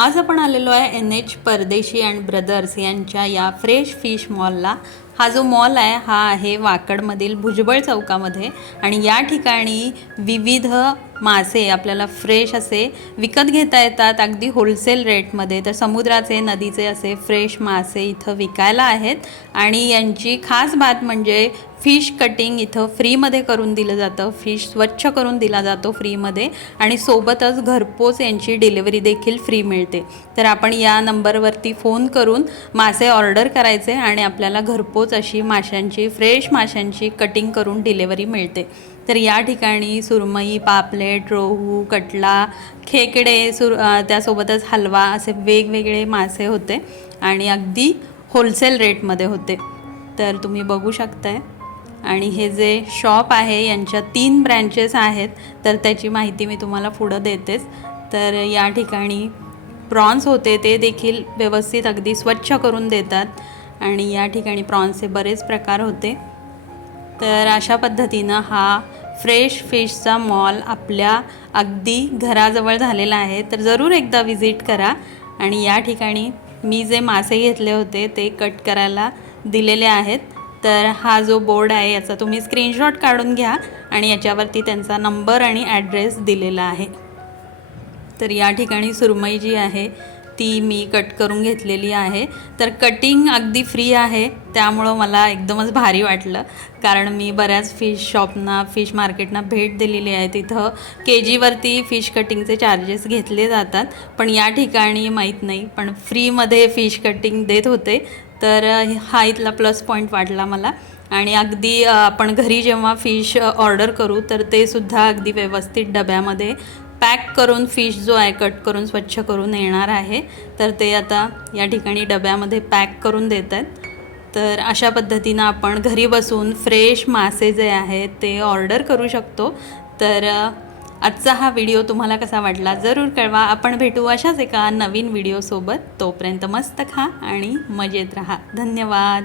आज आपण आलेलो आहे NH परदेशी अँड ब्रदर्स यांच्या या फ्रेश फिश मॉलला। हा जो मॉल आहे हा आहे वाकडमधील भुजबळ चौकामध्ये आणि या ठिकाणी विविध मासे आपल्याला फ्रेश असे विकत घेता येतात अगदी होलसेल रेटमध्ये। तर समुद्राचे नदीचे असे फ्रेश मासे इथं विकायला आहेत आणि यांची खास बात म्हणजे फिश कटिंग इथं फ्रीमध्ये करून दिलं जातं। फिश स्वच्छ करून दिला जातो फ्रीमध्ये आणि सोबतच घरपोच यांची डिलिव्हरी देखील फ्री मिळते। तर आपण या नंबरवरती फोन करून मासे ऑर्डर करायचे आणि आपल्याला घरपोच अशी माशांची फ्रेश माशांची कटिंग करून डिलिव्हरी मिळते। तर या ठिकाणी सुरमई, पापलेट, रोहू, कटला, खेकडे त्यासोबतच हलवा असे वेगवेगळे मासे होते आणि अगदी होलसेल रेटमध्ये होते। तर तुम्ही बघू शकताय आणि हे जे शॉप आहे यांच्या 3 ब्रँचेस आहेत। तर त्याची माहिती मी तुम्हाला पुढं देतेच। तर या ठिकाणी प्रॉन्स होते ते देखील व्यवस्थित अगदी स्वच्छ करून देतात आणि या ठिकाणी प्रॉन्सचे बरेच प्रकार होते। तर अशा पद्धतीनं हा फ्रेश फिशचा मॉल आपल्या अगदी घराजवळ झालेला आहे। तर जरूर एकदा विजिट करा आणि या ठिकाणी मी जे मासे घेतले होते ते कट करायला दिलेले आहेत। तर हा जो बोर्ड आहे याचा तुम्ही स्क्रीनशॉट काढून घ्या आणि याच्यावरती त्यांचा नंबर आणि ॲड्रेस दिलेला आहे। तर या ठिकाणी सुरमई जी आहे ती मी कट करून घेतलेली आहे। तर कटिंग अगदी फ्री आहे त्यामुळं मला एकदमच भारी वाटलं, कारण मी बऱ्याच फिश शॉपना फिश मार्केटना भेट दिलेली आहे। तिथं KGवरती फिश कटिंगचे चार्जेस घेतले जातात, पण या ठिकाणी माहीत नाही पण फ्रीमध्ये फिश कटिंग देत होते। तर हा इथला प्लस पॉईंट वाटला मला आणि अगदी आपण घरी जेव्हा फिश ऑर्डर करू तर ते सुद्धा अगदी व्यवस्थित डब्यामध्ये पॅक करून फिश जो आहे कट करून स्वच्छ करून येणार आहे। तर ते आता या ठिकाणी डब्यामध्ये पॅक करून देत आहेत। तर अशा पद्धतीनं आपण घरी बसून फ्रेश मासे जे आहेत ते ऑर्डर करू शकतो। तर आजचा हा व्हिडिओ तुम्हाला कसा वाटला जरूर कळवा। आपण भेटू अशाच एका नवीन व्हिडिओसोबत। तोपर्यंत मस्त खा आणि मजेत राहा। धन्यवाद।